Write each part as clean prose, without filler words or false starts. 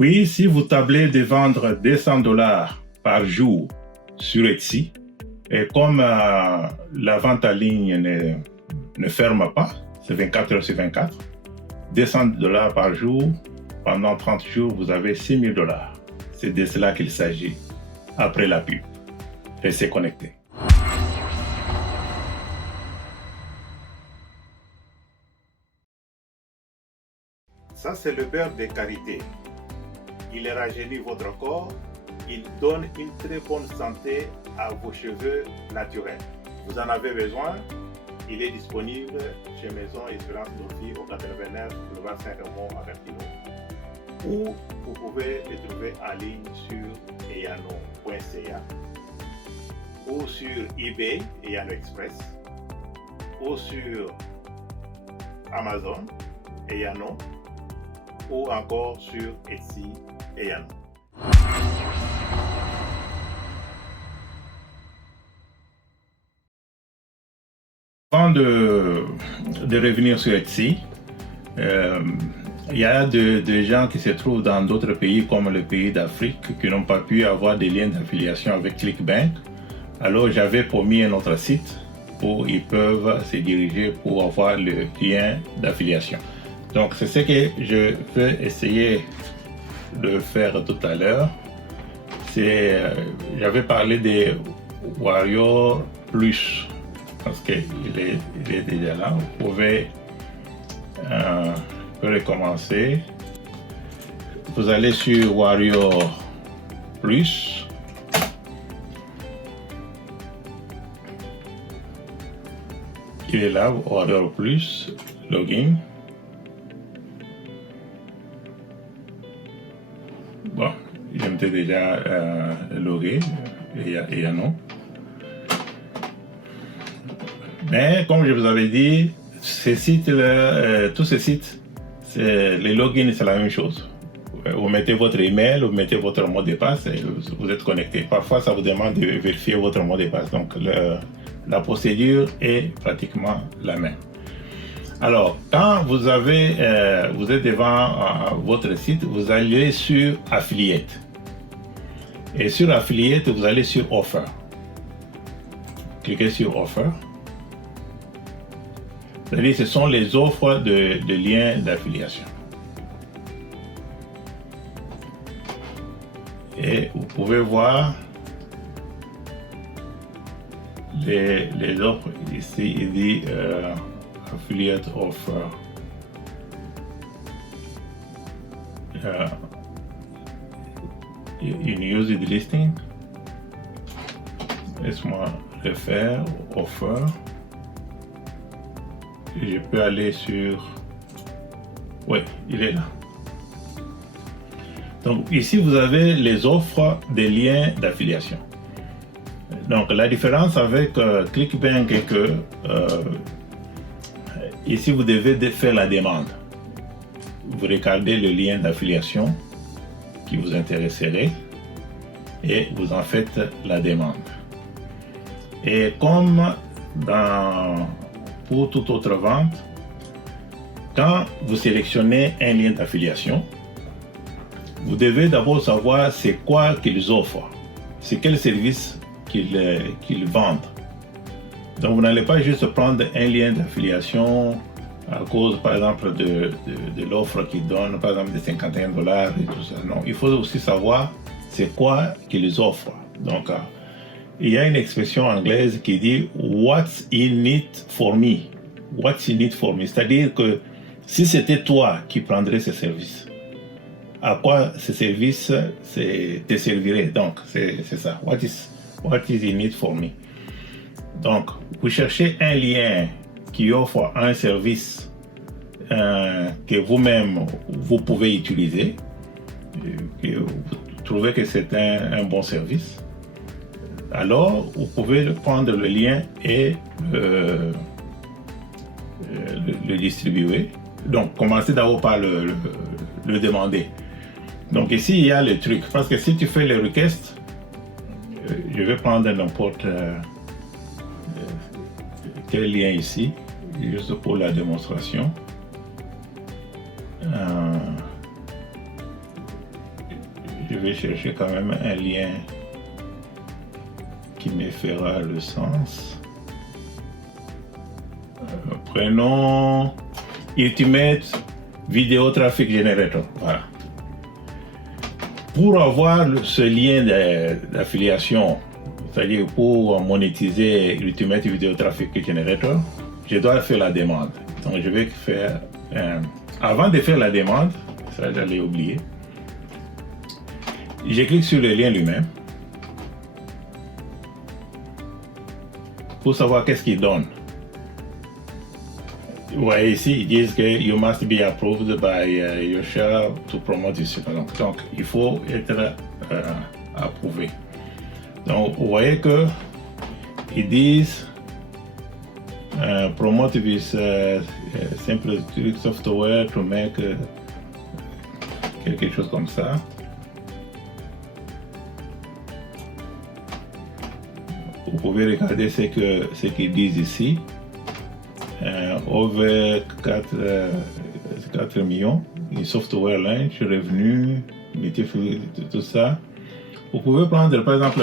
Oui, si vous tablez de vendre 200 dollars par jour sur Etsy, et comme la vente en ligne ne ferme pas, c'est 24 heures sur 24, 200 dollars par jour, pendant 30 jours, vous avez 6 000 dollars. C'est de cela qu'il s'agit après la pub. Restez connectés. Ça, c'est le beurre de karité. Il rajeunit votre corps, il donne une très bonne santé à vos cheveux naturels. Vous en avez besoin, il est disponible chez Maison Espérance Dofi au 89 25 à Gatineau. Ou vous pouvez le trouver en ligne sur eyano.ca ou sur eBay, Eyano Express, ou sur Amazon, Eyano, ou encore sur Etsy, Eyano. Avant de revenir sur Etsy, il y a des gens qui se trouvent dans d'autres pays comme le pays d'Afrique qui n'ont pas pu avoir des liens d'affiliation avec ClickBank. Alors j'avais promis un autre site où ils peuvent se diriger pour avoir le lien d'affiliation. Donc c'est ce que je vais essayer de faire tout à l'heure. J'avais parlé de Warrior Plus parce qu'il est déjà là. Vous pouvez recommencer. Vous allez sur Warrior Plus. Il est là, Warrior Plus, login. Bon, je m'étais déjà logué, et non. Mais comme je vous avais dit, ces sites-là, tous ces sites, les logins, c'est la même chose. Vous mettez votre email, vous mettez votre mot de passe et vous êtes connecté. Parfois, ça vous demande de vérifier votre mot de passe. Donc, la procédure est pratiquement la même. Alors, quand vous êtes devant votre site, vous allez sur Affiliate. Et sur Affiliate, vous allez sur Offer. Cliquez sur Offer. C'est-à-dire, ce sont les offres de liens d'affiliation. Et vous pouvez voir les offres ici. Il dit Affiliate Offer. In used listing. Laisse-moi le faire. Offer. Je peux aller sur... Oui, il est là. Donc ici, vous avez les offres des liens d'affiliation. Donc la différence avec ClickBank est que ici, vous devez faire la demande. Vous regardez le lien d'affiliation qui vous intéresserait et vous en faites la demande. Et comme pour toute autre vente, quand vous sélectionnez un lien d'affiliation, vous devez d'abord savoir c'est quoi qu'ils offrent, c'est quel service qu'ils vendent. Donc vous n'allez pas juste prendre un lien d'affiliation à cause par exemple de l'offre qu'ils donnent, par exemple de 51 dollars et tout ça. Non, il faut aussi savoir c'est quoi qu'ils offrent. Donc il y a une expression anglaise qui dit What's in it for me? What's in it for me? C'est-à-dire que si c'était toi qui prendrais ce service, à quoi ce service te servirait? Donc c'est ça. What is in it for me? Donc vous cherchez un lien qui offre un service que vous-même vous pouvez utiliser, que vous trouvez que c'est un bon service. Alors, vous pouvez prendre le lien et le distribuer. Donc, commencez d'abord par le demander. Donc, ici, il y a le truc. Parce que si tu fais les requêtes, je vais prendre n'importe quel lien ici, juste pour la démonstration. vais chercher quand même un lien qui me fera le sens. Prenons Ultimate Video Traffic Generator. Voilà. Pour avoir ce lien d'affiliation, c'est-à-dire pour monétiser Ultimate Video Traffic Generator, je dois faire la demande. Donc je vais faire, avant de faire la demande, ça j'allais oublier, je clique sur le lien lui-même pour savoir qu'est-ce qu'il donne. Vous voyez ici, ils disent que you must be approved by your share to promote this. Donc, il faut être approuvé. Donc, vous voyez que ils disent promote this simple software to make quelque chose comme ça. Vous pouvez regarder ce qu'ils disent ici. Over 4 millions, et software launch, revenus, métier, tout ça. Vous pouvez prendre par exemple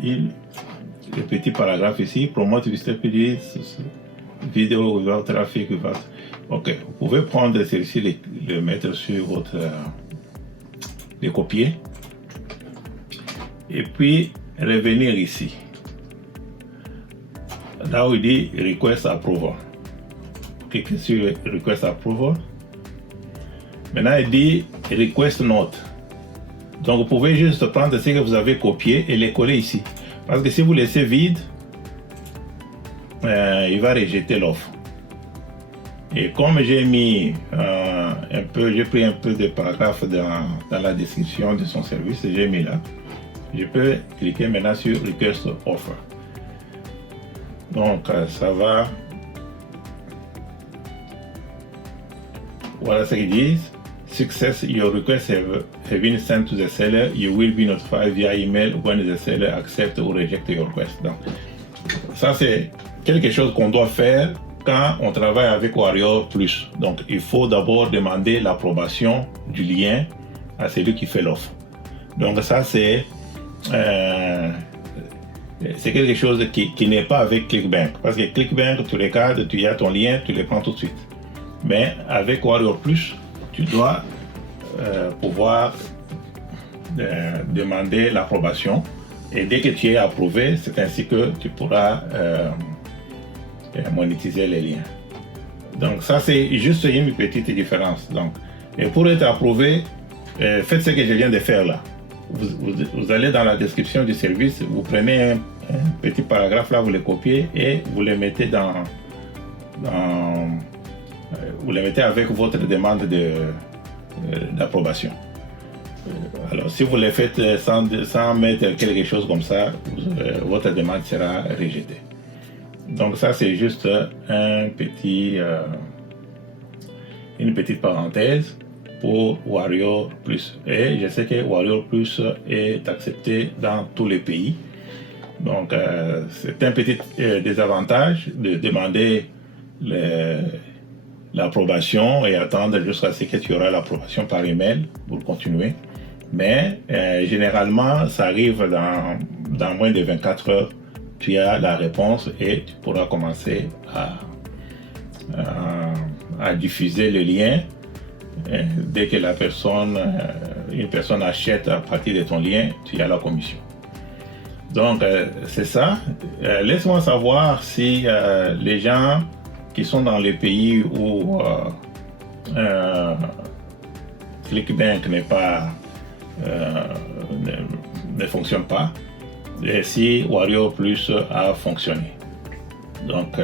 le petit paragraphe ici, promote vidéo without traffic, without. Ok, vous pouvez prendre celui-ci, le mettre sur votre. Le copier. Et puis revenir ici. Là où il dit Request Approval. Cliquez sur Request Approval. Maintenant, il dit Request Note. Donc, vous pouvez juste prendre ce que vous avez copié et les coller ici. Parce que si vous laissez vide, il va rejeter l'offre. Et comme j'ai mis j'ai pris un peu de paragraphe dans la description de son service, j'ai mis là. Je peux cliquer maintenant sur Request Offer. Donc, ça va. Voilà ce qu'ils disent. Success, your request have been sent to the seller. You will be notified via email when the seller accepts or rejects your request. Donc, ça, c'est quelque chose qu'on doit faire quand on travaille avec Warrior Plus. Donc, il faut d'abord demander l'approbation du lien à celui qui fait l'offre. Donc, ça, c'est quelque chose qui n'est pas avec ClickBank. Parce que ClickBank, tu regardes, tu as ton lien, tu le prends tout de suite. Mais avec Warrior Plus, tu dois pouvoir demander l'approbation. Et dès que tu es approuvé, c'est ainsi que tu pourras monétiser les liens. Donc ça, c'est juste une petite différence. Donc, et pour être approuvé, faites ce que je viens de faire là. Vous allez dans la description du service, vous prenez un petit paragraphe là, vous le copiez et vous le mettez vous le mettez avec votre demande d'approbation. Alors, si vous le faites sans mettre quelque chose comme ça, votre demande sera rejetée. Donc ça, c'est juste une petite parenthèse pour Warrior Plus. Et je sais que Warrior Plus est accepté dans tous les pays. Donc, c'est un petit désavantage de demander l'approbation et attendre jusqu'à ce que tu auras l'approbation par email pour continuer. Mais généralement, ça arrive dans moins de 24 heures. Tu as la réponse et tu pourras commencer à diffuser le lien. Dès que une personne achète à partir de ton lien, tu as la commission. Donc, c'est ça. Laisse-moi savoir si les gens qui sont dans les pays où ClickBank ne fonctionne pas, et si Warrior Plus a fonctionné. Donc,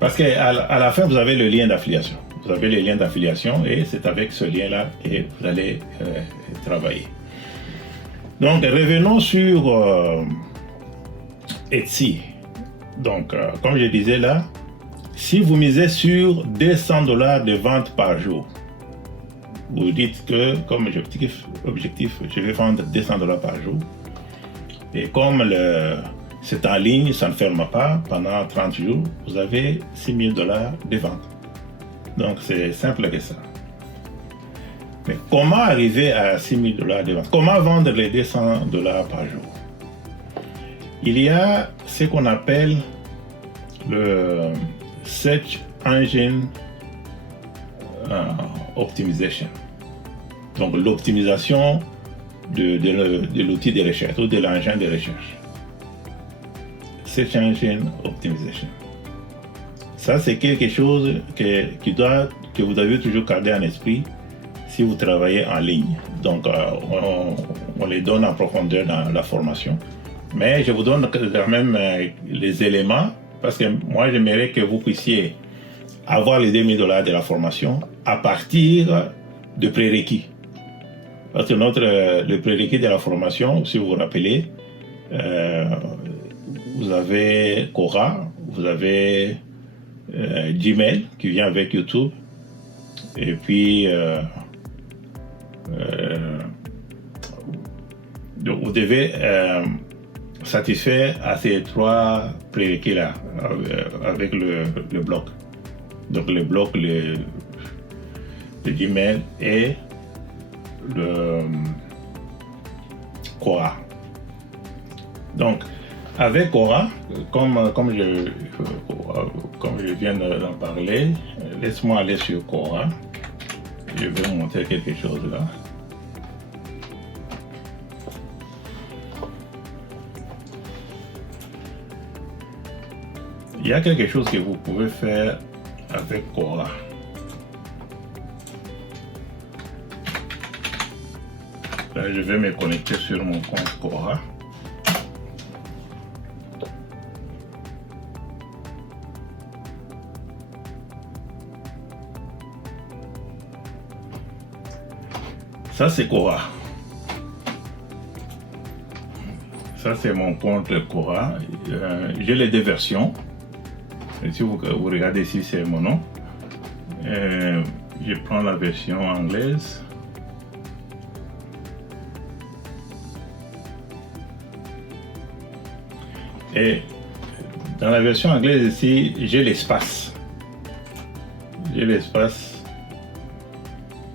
parce qu'à la fin, vous avez le lien d'affiliation. Vous avez le lien d'affiliation et c'est avec ce lien-là que vous allez travailler. Donc, revenons sur Etsy. Donc, comme je disais là, si vous misez sur $200 de vente par jour, vous dites que comme objectif, je vais vendre $200 par jour. Et comme c'est en ligne, ça ne ferme pas pendant 30 jours, vous avez $6 000 de vente. Donc c'est simple que ça. Mais comment arriver à $6 000 de vente? Comment vendre les $200 par jour? Il y a ce qu'on appelle le Search Engine Optimization. Donc l'optimisation de l'outil de recherche ou de l'engin de recherche. Search Engine Optimization. Ça, c'est quelque chose que vous devez toujours garder en esprit si vous travaillez en ligne. Donc, on les donne en profondeur dans la formation. Mais je vous donne quand même les éléments parce que moi, j'aimerais que vous puissiez avoir les $2 000 de la formation à partir de prérequis. Parce que le prérequis de la formation, si vous vous rappelez, vous avez Quora, vous avez Gmail qui vient avec YouTube, et puis donc vous devez satisfaire à ces 3 prérequis-là avec le bloc. Donc le bloc, le Gmail et le Quora. Donc, avec Quora, comme je viens d'en parler, laisse-moi aller sur Quora. Je vais vous montrer quelque chose là. Il y a quelque chose que vous pouvez faire avec Quora. Là, je vais me connecter sur mon compte Quora. Ça, c'est Quora. Ça, c'est mon compte Quora. J'ai les 2 versions. Et si vous regardez ici, c'est mon nom. Je prends la version anglaise. Et dans la version anglaise ici, j'ai l'espace. J'ai l'espace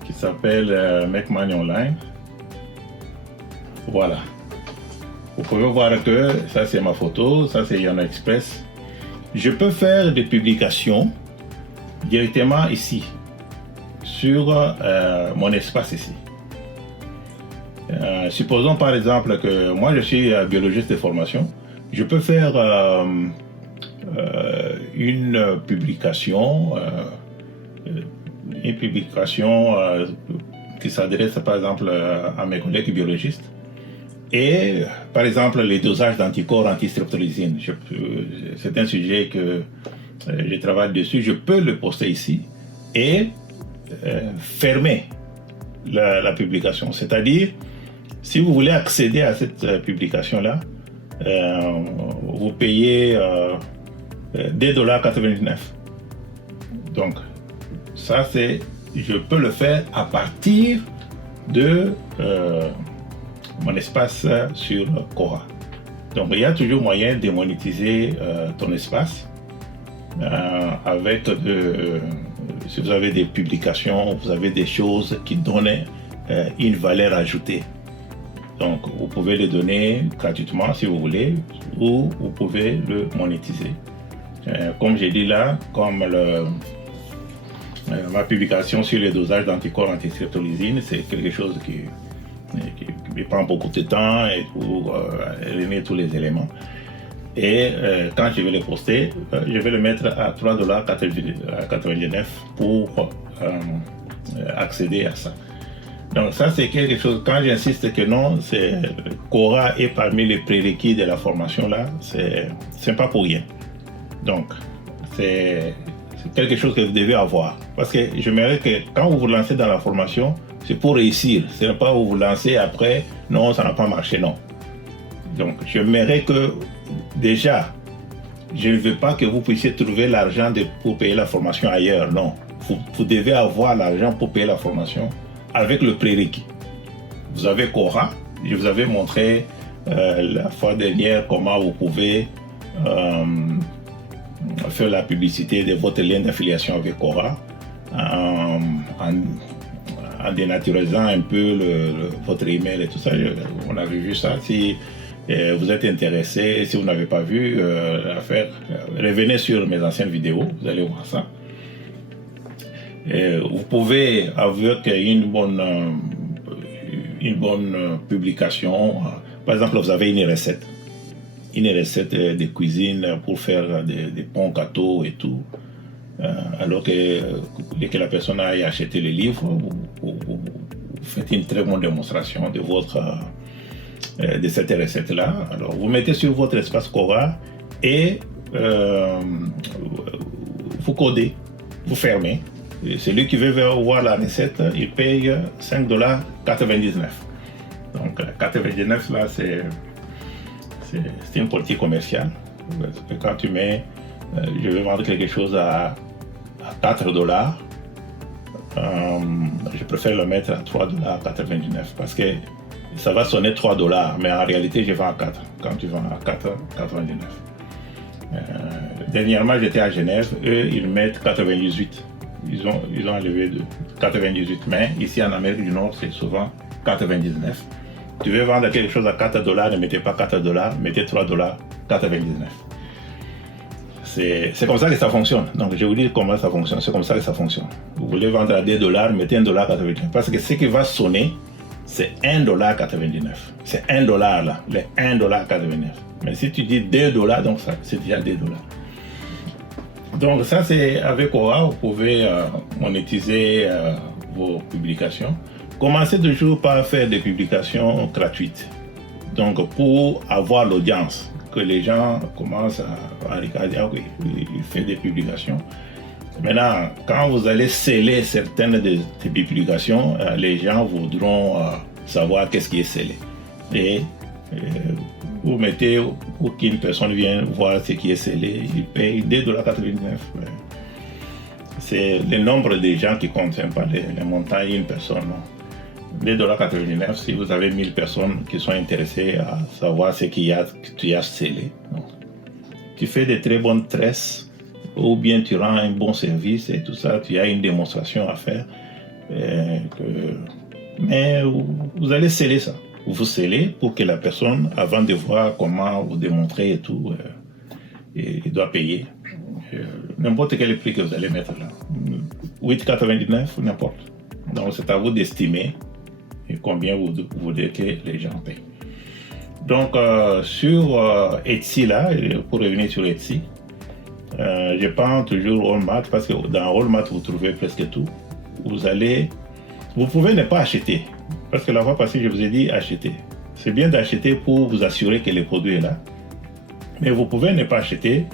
qui s'appelle Make Money Online. Voilà. Vous pouvez voir que ça c'est ma photo, ça c'est Yana Express. Je peux faire des publications directement ici, sur mon espace ici. Supposons par exemple que moi je suis biologiste de formation. Je peux faire une publication qui s'adresse par exemple à mes collègues biologistes. Et par exemple les dosages d'anticorps anti-streptolysine, c'est un sujet que je travaille dessus, je peux le poster ici et fermer la publication. C'est-à-dire, si vous voulez accéder à cette publication-là, vous payez $2,99. Donc, ça je peux le faire à partir de mon espace sur Quora. Donc, il y a toujours moyen de monétiser ton espace avec si vous avez des publications, vous avez des choses qui donnent une valeur ajoutée. Donc, vous pouvez le donner gratuitement si vous voulez, ou vous pouvez le monétiser. Comme j'ai dit là, comme ma publication sur les dosages d'anticorps anti-streptolysine, c'est quelque chose qui prend beaucoup de temps et pour réunir tous les éléments. Et quand je vais le poster, je vais le mettre à $3,99 pour accéder à ça. Donc ça c'est quelque chose, quand j'insiste que non, Quora est parmi les prérequis de la formation là, c'est pas pour rien. Donc c'est quelque chose que vous devez avoir. Parce que j'aimerais que quand vous vous lancez dans la formation, c'est pour réussir. Ce n'est pas vous lancez après, non, ça n'a pas marché, non. Donc j'aimerais que déjà, je ne veux pas que vous puissiez trouver l'argent pour payer la formation ailleurs, non. Vous devez avoir l'argent pour payer la formation avec le prérequis. Vous avez Quora, je vous avais montré la fois dernière comment vous pouvez faire la publicité de votre lien d'affiliation avec Quora en en dénaturalisant un peu votre email et tout ça. On avait vu ça. Si vous êtes intéressé, si vous n'avez pas vu l'affaire, revenez sur mes anciennes vidéos, vous allez voir ça. Vous pouvez, avec une bonne publication, par exemple, vous avez une recette de cuisine pour faire des bons gâteaux et tout. Alors que dès que la personne aille acheter le livre, vous faites une très bonne démonstration de cette recette-là. Alors, vous mettez sur votre espace Quora et vous codez, vous fermez. Et celui qui veut voir la recette, il paye $5,99. Donc, 99 là, c'est une politique commerciale. Parce que quand tu mets, je vais vendre quelque chose à $4, je préfère le mettre à $3,99 parce que ça va sonner $3, mais en réalité, je vends à 4 quand tu vends à $4,99. Dernièrement, j'étais à Genève, eux, ils mettent 98. Ils ont enlevé de 98, mais ici en Amérique du Nord, c'est souvent 99. Tu veux vendre quelque chose à $4, ne mettez pas $4, mettez $3,99. C'est comme ça que ça fonctionne. Donc, je vous dis comment ça fonctionne. C'est comme ça que ça fonctionne. Vous voulez vendre à $2, mettez $1,99. Parce que ce qui va sonner, c'est $1,99. C'est $1 là, les $1,99. Mais si tu dis $2, donc ça, c'est déjà $2. Donc, ça, c'est avec Quora, vous pouvez monétiser vos publications. Commencez toujours par faire des publications gratuites. Donc, pour avoir l'audience, que les gens commencent à regarder, ah oui, il fait des publications. Maintenant, quand vous allez sceller certaines de ces publications, les gens voudront savoir qu'est-ce qui est scellé. Et vous mettez, pour qu'une personne vienne voir ce qui est scellé, il paye $2,99. C'est le nombre de gens qui comptent, pas les montants d'une personne. $2,99 si vous avez 1000 personnes qui sont intéressées à savoir ce qu'il y a, que tu as scellé. Donc, tu fais de très bonnes tresses ou bien tu rends un bon service et tout ça, tu as une démonstration à faire. Mais vous allez sceller ça. Vous scellez pour que la personne, avant de voir comment vous démontrer et tout, il doit payer. N'importe quel prix que vous allez mettre là. $8,99 ou n'importe. Donc c'est à vous d'estimer combien vous voulez que les gens payent. Donc sur Etsy là, pour revenir sur Etsy, je prends toujours Walmart parce que dans Walmart vous trouvez presque tout. Vous pouvez ne pas acheter. Parce que la fois passée, je vous ai dit acheter. C'est bien d'acheter pour vous assurer que le produit est là. Mais vous pouvez ne pas acheter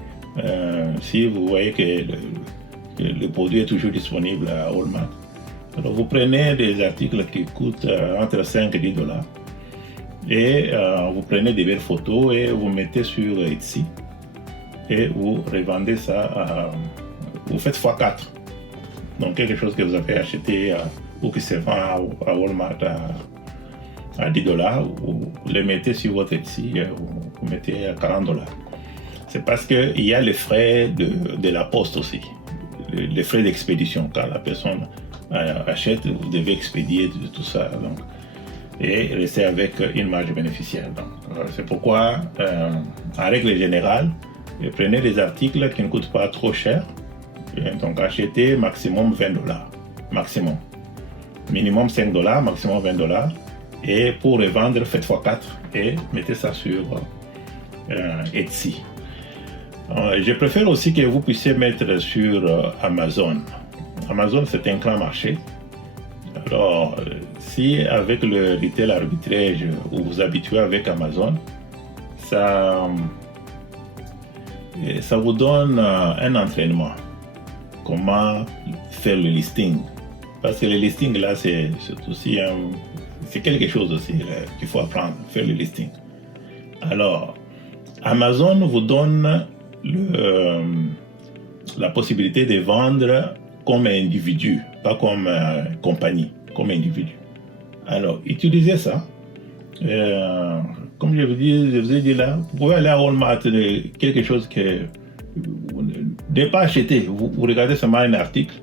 si vous voyez que le produit est toujours disponible à Walmart. Alors vous prenez des articles qui coûtent entre 5 et $10 et vous prenez des belles photos et vous mettez sur Etsy et vous revendez ça, vous faites x4. Donc quelque chose que vous avez acheté ou qui se vend à Walmart à $10, vous le mettez sur votre Etsy, vous mettez à $40. C'est parce qu'il y a les frais de la poste aussi, les frais d'expédition. Quand la personne achète, vous devez expédier tout ça. Donc, et rester avec une marge bénéficiaire. Donc, c'est pourquoi, en règle générale, prenez des articles qui ne coûtent pas trop cher. Donc, achetez maximum $20. Maximum. Minimum $5, maximum $20. Et pour revendre, faites x4 et mettez ça sur Etsy. Je préfère aussi que vous puissiez mettre sur Amazon. Amazon, c'est un grand marché. Alors, si avec le retail arbitrage, vous vous habituez avec Amazon, ça vous donne un entraînement. Comment faire le listing. Parce que le listing, là, c'est aussi c'est quelque chose aussi qu'il faut apprendre, faire le listing. Alors, Amazon vous donne la possibilité de vendre comme individu, pas comme compagnie, comme individu. Alors, utilisez ça. Comme je vous ai dit là, vous pouvez aller à Walmart, quelque chose que vous n'avez pas acheté. Vous regardez seulement un article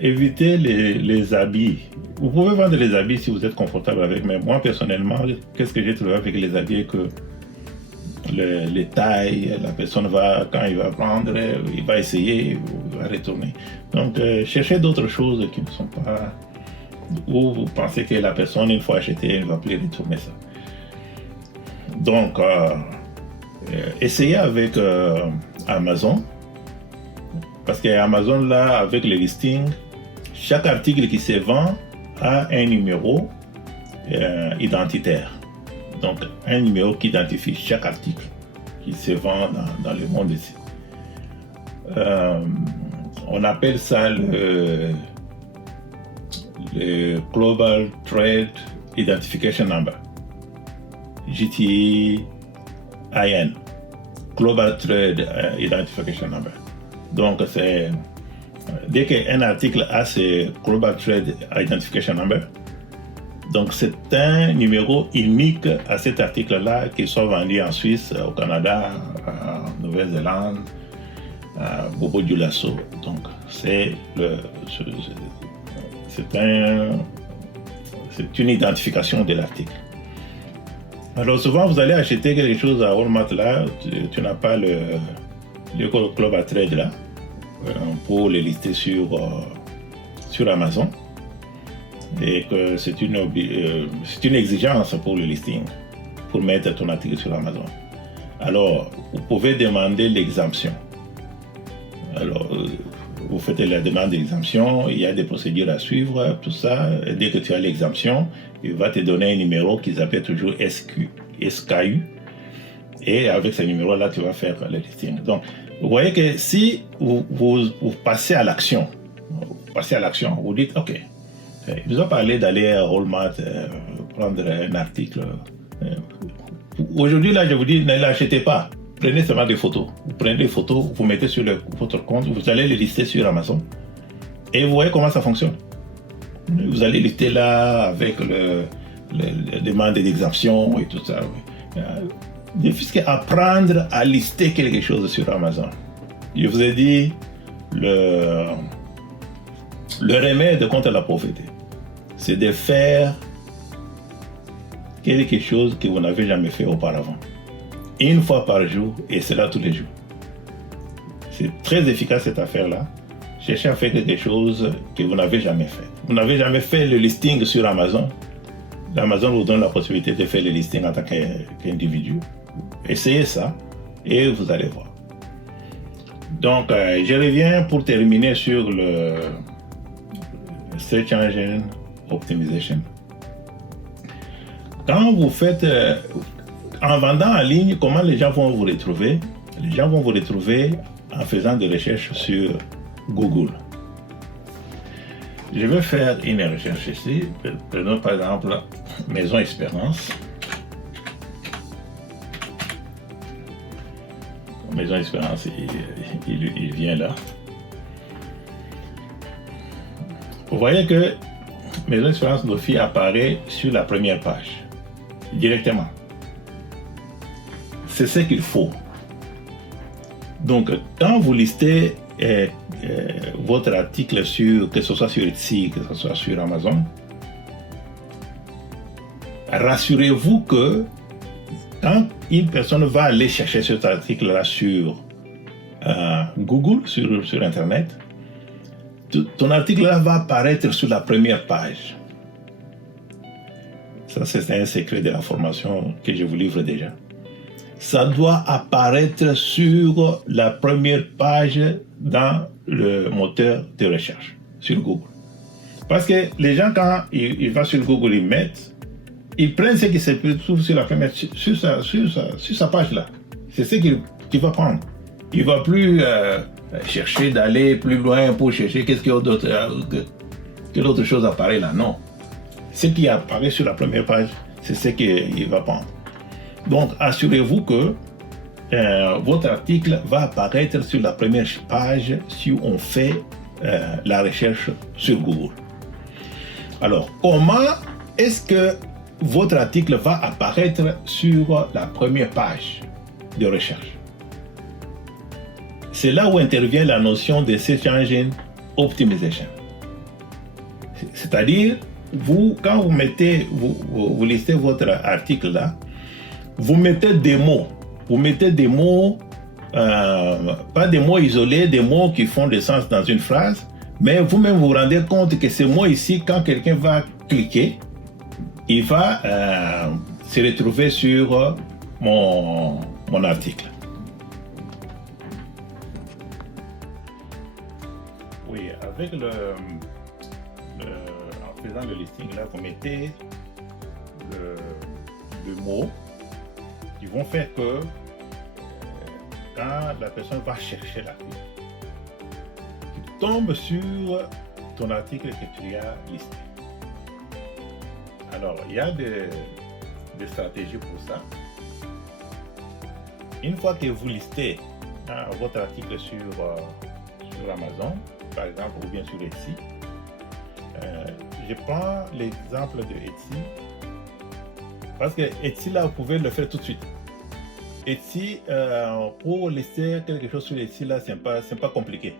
évitez les habits. Vous pouvez vendre les habits si vous êtes confortable avec, mais moi personnellement, qu'est-ce que j'ai trouvé avec les habits que les tailles, la personne va, quand il va prendre, il va essayer, il va retourner. Donc, cherchez d'autres choses qui ne sont pas, où vous pensez que la personne, une fois achetée, elle ne va plus retourner ça. Donc, essayez avec Amazon, parce qu'Amazon, là, avec les listings, chaque article qui se vend a un numéro identitaire. Donc, un numéro qui identifie chaque article qui se vend dans le monde ici. On appelle ça le Global Trade Identification Number, GTIN, Global Trade Identification Number. Donc, dès qu'un article a ce Global Trade Identification Number, donc c'est un numéro unique à cet article-là, qu'il soit vendu en Suisse, au Canada, en Nouvelle-Zélande, à Bobo-Dioulasso. Donc c'est une identification de l'article. Alors souvent vous allez acheter quelque chose à Walmart là, tu n'as pas le Global Trade là, pour les lister sur Amazon. Et que c'est une exigence pour le listing, pour mettre ton article sur Amazon. Alors, vous pouvez demander l'exemption. Alors, vous faites la demande d'exemption, il y a des procédures à suivre, tout ça. Et dès que tu as l'exemption, il va te donner un numéro qu'ils appellent toujours SKU. Et avec ce numéro-là, tu vas faire le listing. Donc, vous voyez que si vous passez à l'action, vous dites, OK, ils ont parlé d'aller à Walmart, prendre un article. Aujourd'hui, là, je vous dis, ne l'achetez pas. Prenez seulement des photos. Vous prenez des photos, vous mettez sur votre compte, vous allez les lister sur Amazon. Et vous voyez comment ça fonctionne. Vous allez lister là avec les demandes d'exemption et tout ça. Il faut apprendre à lister quelque chose sur Amazon. Je vous ai dit, le remède contre la pauvreté, c'est de faire quelque chose que vous n'avez jamais fait auparavant. Une fois par jour, et cela tous les jours. C'est très efficace cette affaire-là. Cherchez à faire quelque chose que vous n'avez jamais fait. Vous n'avez jamais fait le listing sur Amazon. Amazon vous donne la possibilité de faire le listing en tant qu'individu. Essayez ça et vous allez voir. Donc, je reviens pour terminer sur le Search Engine Optimization. Quand vous faites, en vendant en ligne, comment les gens vont vous retrouver? Les gens vont vous retrouver en faisant des recherches sur Google. Je vais faire une recherche ici. Prenons par exemple Maison Espérance. Maison Espérance, il vient là. Vous voyez que Maison Espérance Nofi apparaît sur la première page, directement. C'est ce qu'il faut. Donc, quand vous listez votre article que ce soit sur Etsy, que ce soit sur Amazon, rassurez-vous que quand une personne va aller chercher cet article-là sur Google, sur Internet, ton article-là va apparaître sur la première page. Ça, c'est un secret de la formation que je vous livre déjà. Ça doit apparaître sur la première page dans le moteur de recherche, sur Google. Parce que les gens, quand ils vont sur Google, ils prennent ce qui se trouve sur la première, sur sa page là. C'est ce qu'il va prendre. Il ne va plus chercher d'aller plus loin pour chercher qu'est-ce qu'il y a d'autre, quelle autre chose apparaît là. Non. Ce qui apparaît sur la première page, c'est ce qu'il va prendre. Donc, assurez-vous que votre article va apparaître sur la première page si on fait la recherche sur Google. Alors, comment est-ce que votre article va apparaître sur la première page de recherche? C'est là où intervient la notion de Search Engine optimization. C'est-à-dire, vous, quand vous mettez, vous listez votre article là, vous mettez des mots. Vous mettez des mots, pas des mots isolés, des mots qui font du sens dans une phrase, mais vous-même vous rendez compte que ces mots ici, quand quelqu'un va cliquer, il va se retrouver sur mon article. Oui, avec en faisant le listing là, vous mettez le mot qui vont faire que quand la personne va chercher l'article, tu tombes sur ton article que tu as listé. Alors, il y a des stratégies pour ça. Une fois que vous listez votre article sur Amazon, par exemple, ou bien sur Etsy, je prends l'exemple de Etsy, parce que Etsy, là, vous pouvez le faire tout de suite. Etsy, pour lister quelque chose sur Etsy, là, c'est pas compliqué.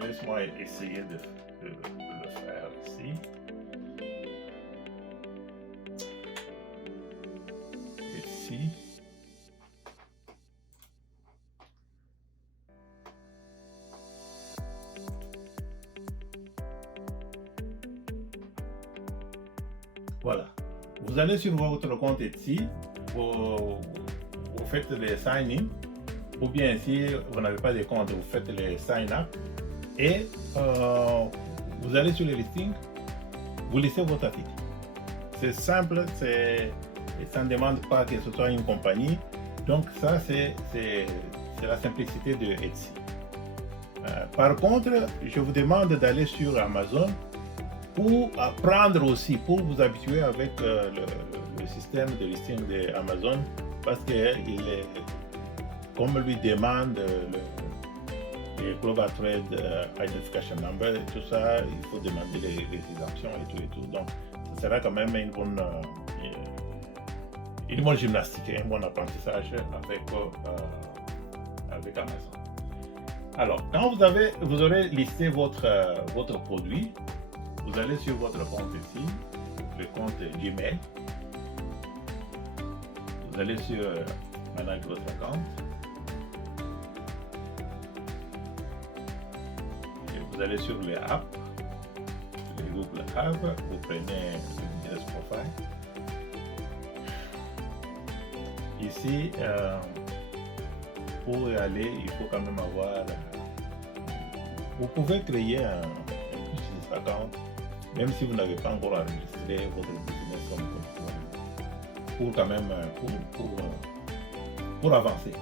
Laisse-moi essayer de le faire ici. Etsy. Voilà. Vous allez sur votre compte Etsy, vous faites les sign-in, ou bien si vous n'avez pas de compte, vous faites les sign-up, et vous allez sur le listing, vous listez votre article. C'est simple, ça ne demande pas que ce soit une compagnie, donc ça c'est la simplicité de Etsy. Par contre, je vous demande d'aller sur Amazon pour apprendre aussi, pour vous habituer avec le système de listing d'Amazon, parce que comme lui demande le Global Trade Identification Number et tout ça, il faut demander les exemptions et tout. Donc, ce sera quand même une bonne gymnastique, un bon apprentissage avec Amazon. Alors, quand vous aurez listé votre produit, vous allez sur votre compte ici, le compte Gmail. Vous allez sur Manage votre compte. Et vous allez sur les apps, les Google Apps. Vous prenez le Business Profile. Ici, pour y aller, il faut quand même avoir. Vous pouvez créer un business account, même si vous n'avez pas encore enregistré votre business comme pour quand même pour avancer.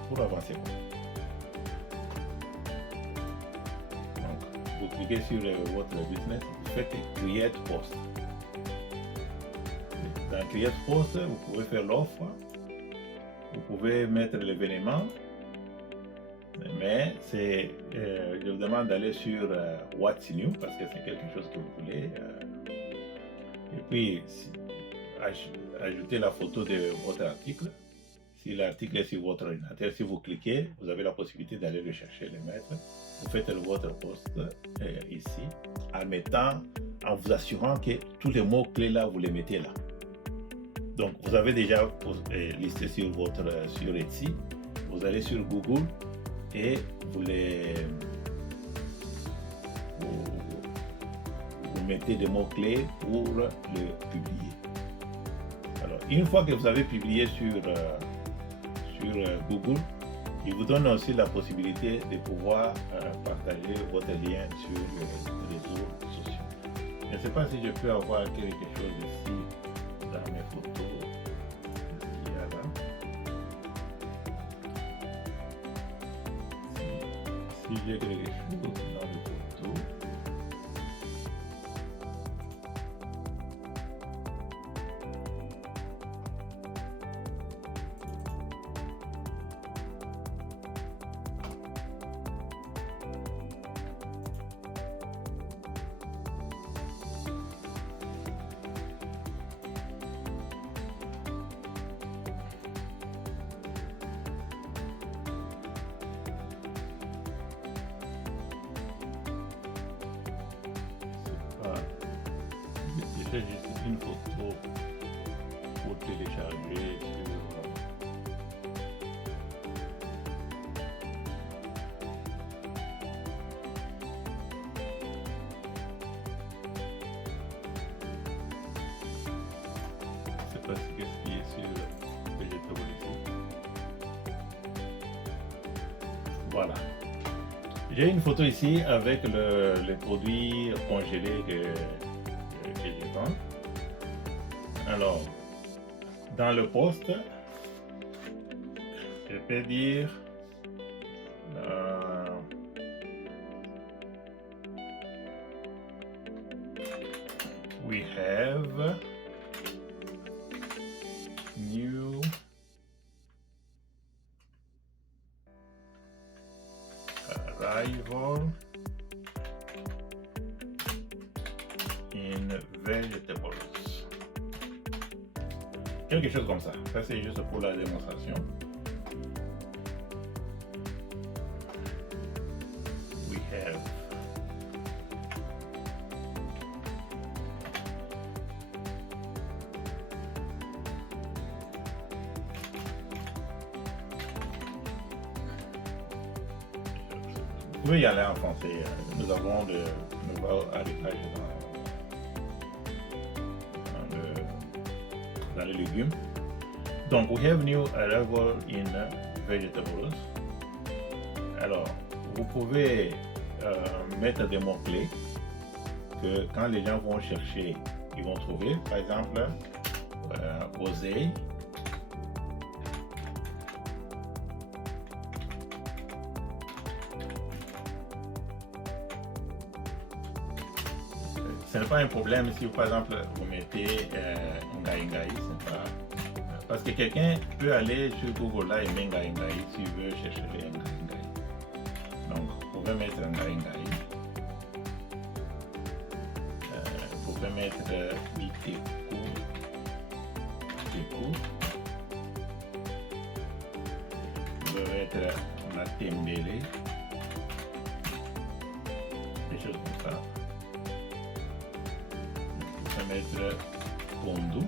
Donc, vous cliquez sur votre business, vous faites Create Post. Dans Create Post, vous pouvez faire l'offre, vous pouvez mettre l'événement, mais je vous demande d'aller sur What's New parce que c'est quelque chose que vous voulez. Et puis, ajouter la photo de votre article. Si l'article est sur votre ordinateur, si vous cliquez, vous avez la possibilité d'aller le chercher, le mettre. Vous faites votre post ici, en vous assurant que tous les mots-clés là, vous les mettez là. Donc, vous avez déjà listé sur Etsy. Vous allez sur Google et vous mettez des mots-clés pour le publier. Alors, une fois que vous avez publié sur Google, il vous donne aussi la possibilité de pouvoir partager votre lien sur les réseaux sociaux. Je ne sais pas si je peux avoir quelque chose ici dans mes photos. Il y a là. Si j'ai quelque chose dans mes photos. c'est juste une photo pour télécharger sur je sais pas ce qui est sur Vegetable ici. Voilà. J'ai une photo ici avec les produits congelés que je vends. Alors, dans le poste, je peux dire we have new arrival in vegetables. Quelque chose comme ça. Ça, c'est juste pour la démonstration. We have vous pouvez y aller en français. Nous avons de nouveaux arrêtages dans les légumes. Donc, we have new arrival in vegetables. Alors, vous pouvez mettre des mots-clés que quand les gens vont chercher, ils vont trouver. Par exemple, oseille. Ce n'est pas un problème si, par exemple, vous mettez ngai, parce que quelqu'un peut aller sur Google là et mettre ngai s'il veut chercher les ngai. Donc, vous pouvez mettre ngai. Vous pouvez mettre iteku. Vous pouvez mettre matembele. Des choses comme ça. Mettre pondu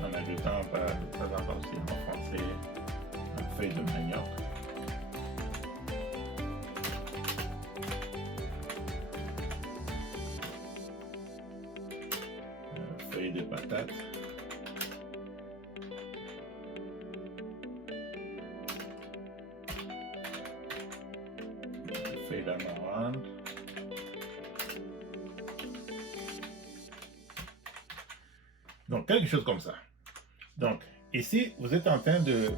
en ajoutant par exemple aussi en français une feuille de manioc, une feuille de patate, une feuille d'amande. Donc, quelque chose comme ça. Donc, ici, vous êtes en train de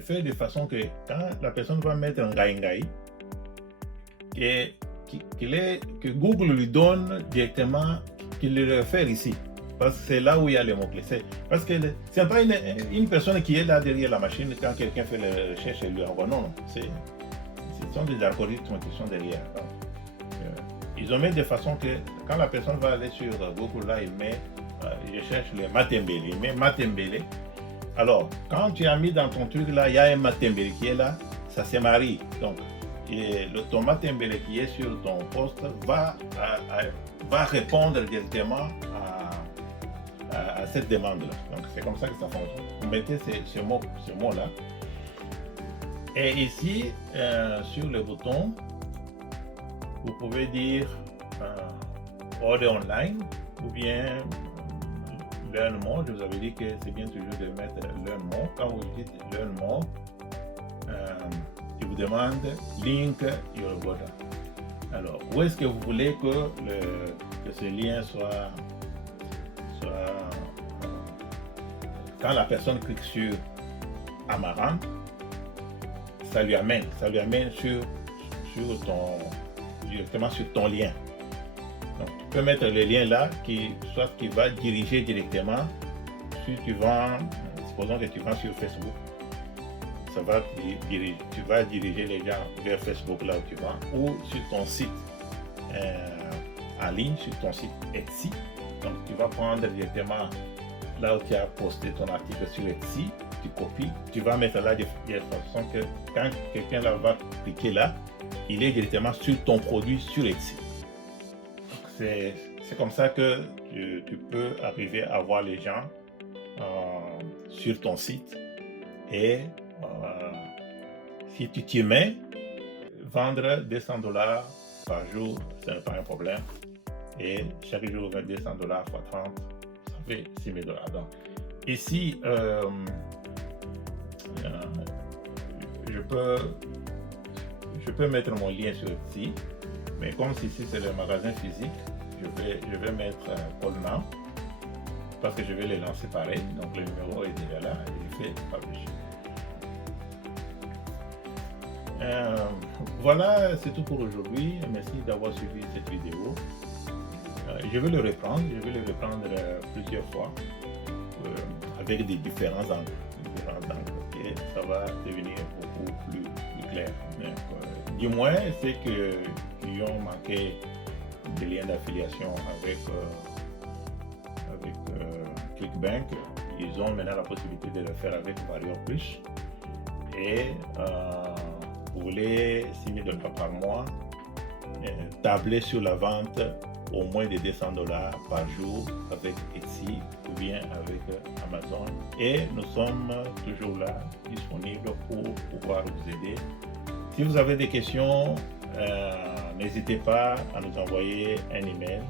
faire de façon que quand la personne va mettre un ngai, que Google lui donne directement qu'il le réfère ici. Parce que c'est là où il y a les mots-clés. Parce que ce n'est pas une personne qui est là derrière la machine quand quelqu'un fait la recherche et lui envoie. Non, ce sont des algorithmes qui sont derrière. Donc, ils ont mis de façon que quand la personne va aller sur Google, là, je cherche les matembele, il met matembele. Alors, quand tu as mis dans ton truc là, il y a un matembele qui est là, ça se marie. Donc, ton matembele qui est sur ton poste va répondre directement à cette demande-là. Donc, c'est comme ça que ça fonctionne. Vous mettez ce mot-là. Et ici, sur le bouton, vous pouvez dire order online ou bien learn more. Je vous avais dit que c'est bien toujours de mettre learn more. Quand vous dites learn more, il vous demande link your button. Alors, où est-ce que vous voulez que ce lien soit quand la personne clique sur Amaranth, ça lui amène directement sur ton lien. Donc, tu peux mettre le lien là qui va diriger directement si tu vends, supposons que tu vends sur Facebook. Tu vas diriger les gens vers Facebook là où tu vends ou sur ton site en ligne, sur ton site Etsy. Donc, tu vas prendre directement là où tu as posté ton article sur Etsy, tu copies, tu vas mettre là de façon que quand quelqu'un là va cliquer là, il est directement sur ton produit sur Etsy. C'est comme ça que tu peux arriver à voir les gens sur ton site et si tu t'y mets, vendre $200 par jour, ce n'est pas un problème. Et chaque jour, 200 $ fois 30, ça fait 6 000 $. Donc, ici, je peux mettre mon lien sur Etsy, mais comme ici c'est le magasin physique, je vais mettre Call Now parce que je vais les lancer pareil. Donc le numéro est déjà là et je fais Publish. Voilà, c'est tout pour aujourd'hui. Merci d'avoir suivi cette vidéo. Je vais le reprendre plusieurs fois avec des différents angles. Et ça va devenir beaucoup plus clair. Donc, du moins, ceux qui ont manqué des liens d'affiliation avec ClickBank, ils ont maintenant la possibilité de le faire avec VarioPush. Et vous voulez 6 000 $ par mois, tabler sur la vente au moins de 200 $ par jour avec Etsy ou bien avec Amazon. Et nous sommes toujours là, disponibles pour pouvoir vous aider. Si vous avez des questions, n'hésitez pas à nous envoyer un email.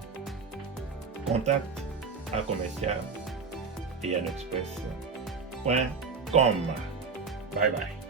contact@commercial-express.com. Bye bye.